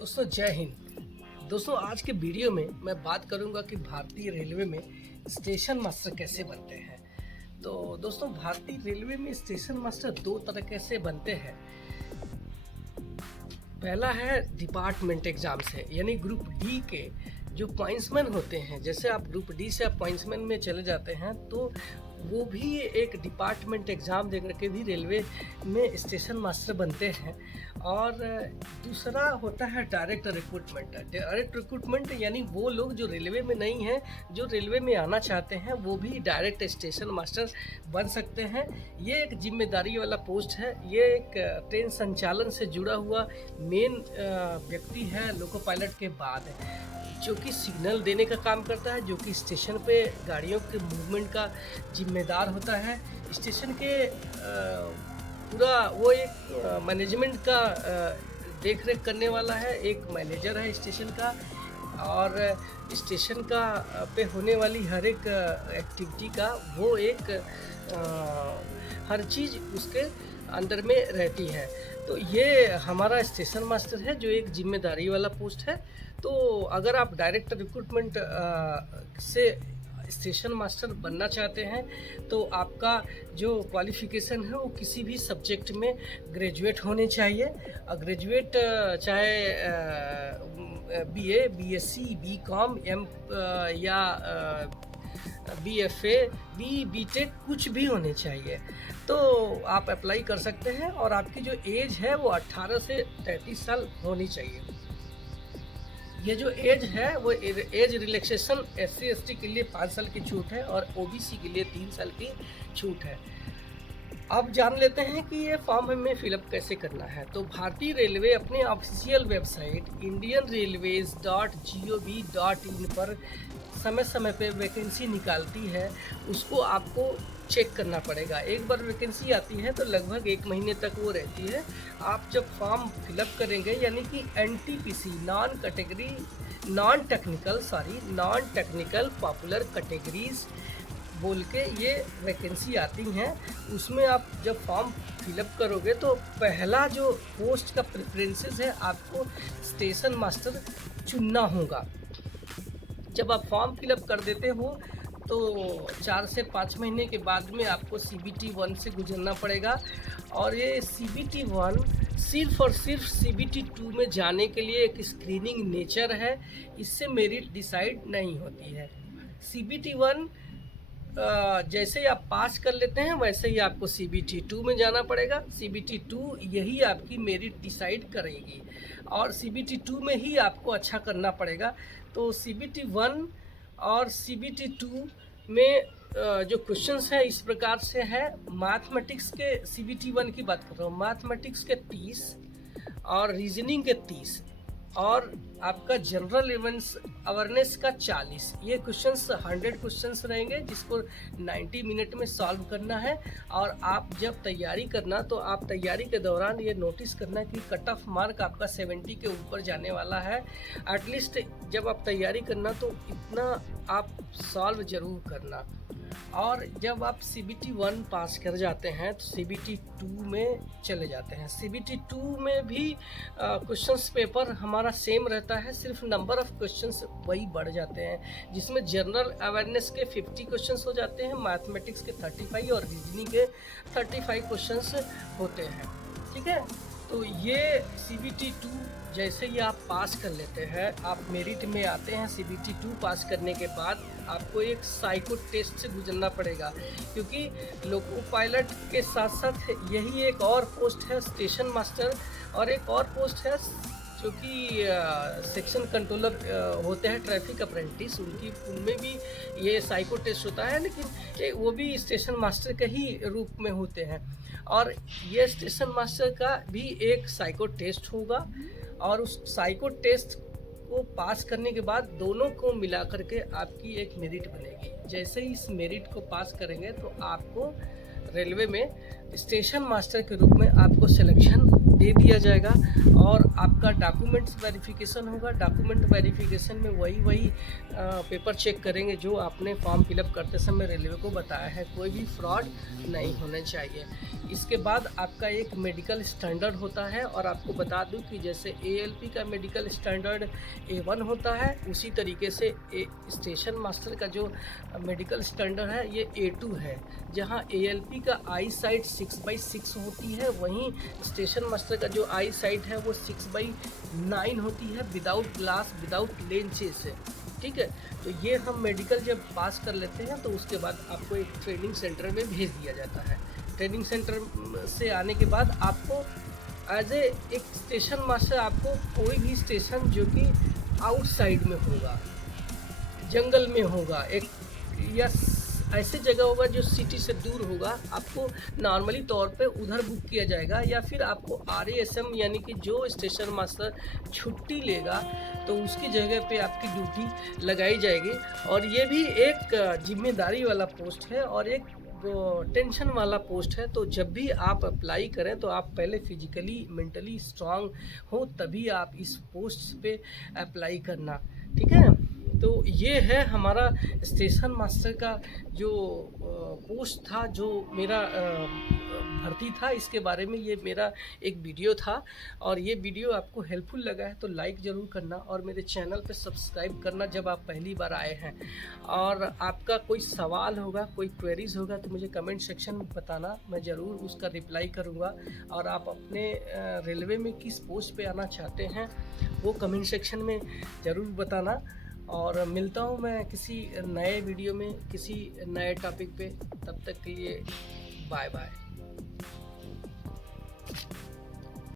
दोस्तों जय हिंद। दोस्तों आज के वीडियो में मैं बात करूंगा कि भारतीय रेलवे में स्टेशन मास्टर कैसे बनते हैं। तो दोस्तों भारतीय रेलवे में स्टेशन मास्टर दो तरीके से बनते हैं। पहला है डिपार्टमेंट एग्जाम से, यानी ग्रुप डी के जो पॉइंट्समैन होते हैं, जैसे आप ग्रुप डी से आप पॉइंट्समैन में चले जाते हैं तो वो भी एक डिपार्टमेंट एग्ज़ाम दे करके भी रेलवे में स्टेशन मास्टर बनते हैं। और दूसरा होता है डायरेक्ट रिक्रूटमेंट। डायरेक्ट रिक्रूटमेंट यानी वो लोग जो रेलवे में नहीं हैं, जो रेलवे में आना चाहते हैं, वो भी डायरेक्ट स्टेशन मास्टर बन सकते हैं। ये एक जिम्मेदारी वाला पोस्ट है। ये एक ट्रेन संचालन से जुड़ा हुआ मेन व्यक्ति है लोको पायलट के बाद, जो कि सिग्नल देने का काम करता है, जो कि स्टेशन पे गाड़ियों के मूवमेंट का जिम्मेदार होता है। स्टेशन के पूरा वो एक मैनेजमेंट का देख रेख करने वाला है, एक मैनेजर है स्टेशन का। और स्टेशन का पे होने वाली हर एक एक्टिविटी का वो एक हर चीज़ उसके अंडर में रहती है। तो ये हमारा स्टेशन मास्टर है, जो एक जिम्मेदारी वाला पोस्ट है। तो अगर आप डायरेक्ट रिक्रूटमेंट से स्टेशन मास्टर बनना चाहते हैं तो आपका जो क्वालिफ़िकेशन है वो किसी भी सब्जेक्ट में ग्रेजुएट होने चाहिए। ग्रेजुएट चाहे बीए, बीएससी, बीकॉम, एम या बीएफए, बीटेक कुछ भी होने चाहिए। तो आप अप्लाई कर सकते हैं और आपकी जो एज है वो 18 से 33 साल होनी चाहिए। ये जो एज है वो एज रिलैक्सेशन SC ST के लिए 5 साल की छूट है और OBC के लिए 3 साल की छूट है। अब जान लेते हैं कि ये फॉर्म हमें फिलअप कैसे करना है। तो भारतीय रेलवे अपने ऑफिशियल वेबसाइट indianrailways.gov.in पर समय समय पे वैकेंसी निकालती है, उसको आपको चेक करना पड़ेगा। एक बार वैकेंसी आती है तो लगभग 1 महीने तक वो रहती है। आप जब फॉर्म फिलअप करेंगे, यानी कि NTPC non technical popular categories बोल के ये वैकेंसी आती हैं, उसमें आप जब फॉर्म फिलअप करोगे तो पहला जो पोस्ट का प्रेफरेंसेस है आपको स्टेशन मास्टर चुनना होगा। जब आप फॉर्म फिलअप कर देते हो तो 4 से 5 महीने के बाद में आपको CBT 1 से गुजरना पड़ेगा। और ये CBT 1 सिर्फ और सिर्फ CBT 2 में जाने के लिए एक स्क्रीनिंग नेचर है, इससे मेरिट डिसाइड नहीं होती है। CBT 1 जैसे ही आप पास कर लेते हैं वैसे ही आपको CBT 2 में जाना पड़ेगा। CBT 2 यही आपकी मेरिट डिसाइड करेगी और CBT 2 में ही आपको अच्छा करना पड़ेगा। तो CBT 1 और CBT 2 में जो क्वेश्चंस है इस प्रकार से है। मैथमेटिक्स के CBT 1 की बात कर रहा हूँ, मैथमेटिक्स के 30 और रीजनिंग के 30 और आपका जनरल अवेयरनेस का 40। ये क्वेश्चंस 100 क्वेश्चंस रहेंगे जिसको 90 मिनट में सॉल्व करना है। और आप जब तैयारी करना तो आप तैयारी के दौरान ये नोटिस करना कि कट ऑफ मार्क आपका 70 के ऊपर जाने वाला है। एटलीस्ट जब आप तैयारी करना तो इतना आप सॉल्व ज़रूर करना। और जब आप CBT 1 पास कर जाते हैं तो CBT 2 में चले जाते हैं। CBT 2 में भी क्वेश्चंस पेपर हमारा सेम रहता है, सिर्फ नंबर ऑफ़ क्वेश्चंस वही बढ़ जाते हैं, जिसमें जनरल अवेयरनेस के 50 क्वेश्चंस हो जाते हैं, मैथमेटिक्स के 35 और रीजनिंग के 35 क्वेश्चंस होते हैं। ठीक है, तो ये CBT 2 जैसे ही आप पास कर लेते हैं, आप मेरिट में आते हैं। CBT 2 पास करने के बाद आपको एक साइको टेस्ट से गुजरना पड़ेगा, क्योंकि लोको पायलट के साथ साथ यही एक और पोस्ट है स्टेशन मास्टर, और एक और पोस्ट है जो कि सेक्शन कंट्रोलर होते हैं, ट्रैफिक अप्रेंटिस, उनमें भी ये साइको टेस्ट होता है, लेकिन वो भी स्टेशन मास्टर के ही रूप में होते हैं। और ये स्टेशन मास्टर का भी एक साइको टेस्ट होगा और उस साइको टेस्ट को पास करने के बाद दोनों को मिला करके आपकी एक मेरिट बनेगी। जैसे ही इस मेरिट को पास करेंगे तो आपको रेलवे में स्टेशन मास्टर के रूप में आपको सिलेक्शन दे दिया जाएगा और आपका डॉक्यूमेंट्स वेरिफिकेशन होगा। डॉक्यूमेंट वेरिफिकेशन में वही पेपर चेक करेंगे जो आपने फॉर्म फिलअप करते समय रेलवे को बताया है, कोई भी फ्रॉड नहीं होना चाहिए। इसके बाद आपका एक मेडिकल स्टैंडर्ड होता है, और आपको बता दूं कि जैसे ALP का मेडिकल स्टैंडर्ड A1 होता है, उसी तरीके से स्टेशन मास्टर का जो मेडिकल स्टैंडर्ड है ये A2 है। जहां ALP का आई साइट 6/6 होती है, वहीं स्टेशन मास्टर का जो आई साइट है वो 6/9 होती है, विदाउट ग्लास विदाउट लेंसेज है। ठीक है, तो ये हम मेडिकल जब पास कर लेते हैं तो उसके बाद आपको एक ट्रेनिंग सेंटर में भेज दिया जाता है। ट्रेनिंग सेंटर से आने के बाद आपको एज एक स्टेशन मास्टर, आपको कोई भी स्टेशन जो कि आउटसाइड में होगा, जंगल में होगा, एक या ऐसे जगह होगा जो सिटी से दूर होगा, आपको नॉर्मली तौर पे उधर बुक किया जाएगा, या फिर आपको RASM यानी कि जो स्टेशन मास्टर छुट्टी लेगा तो उसकी जगह पे आपकी ड्यूटी लगाई जाएगी। और ये भी एक जिम्मेदारी वाला पोस्ट है और एक टेंशन वाला पोस्ट है। तो जब भी आप अप्लाई करें तो आप पहले फिजिकली मेंटली स्ट्रांग हो, तभी आप इस पोस्ट पे अप्लाई करना। ठीक है, तो ये है हमारा स्टेशन मास्टर का जो पोस्ट था, जो मेरा भर्ती था, इसके बारे में ये मेरा एक वीडियो था। और ये वीडियो आपको हेल्पफुल लगा है तो लाइक ज़रूर करना और मेरे चैनल पे सब्सक्राइब करना जब आप पहली बार आए हैं। और आपका कोई सवाल होगा, कोई क्वेरीज होगा तो मुझे कमेंट सेक्शन में बताना, मैं ज़रूर उसका रिप्लाई करूँगा। और आप अपने रेलवे में किस पोस्ट पे आना चाहते हैं वो कमेंट सेक्शन में ज़रूर बताना। और मिलता हूँ मैं किसी नए वीडियो में किसी नए टॉपिक पे, तब तक के लिए बाय बाय।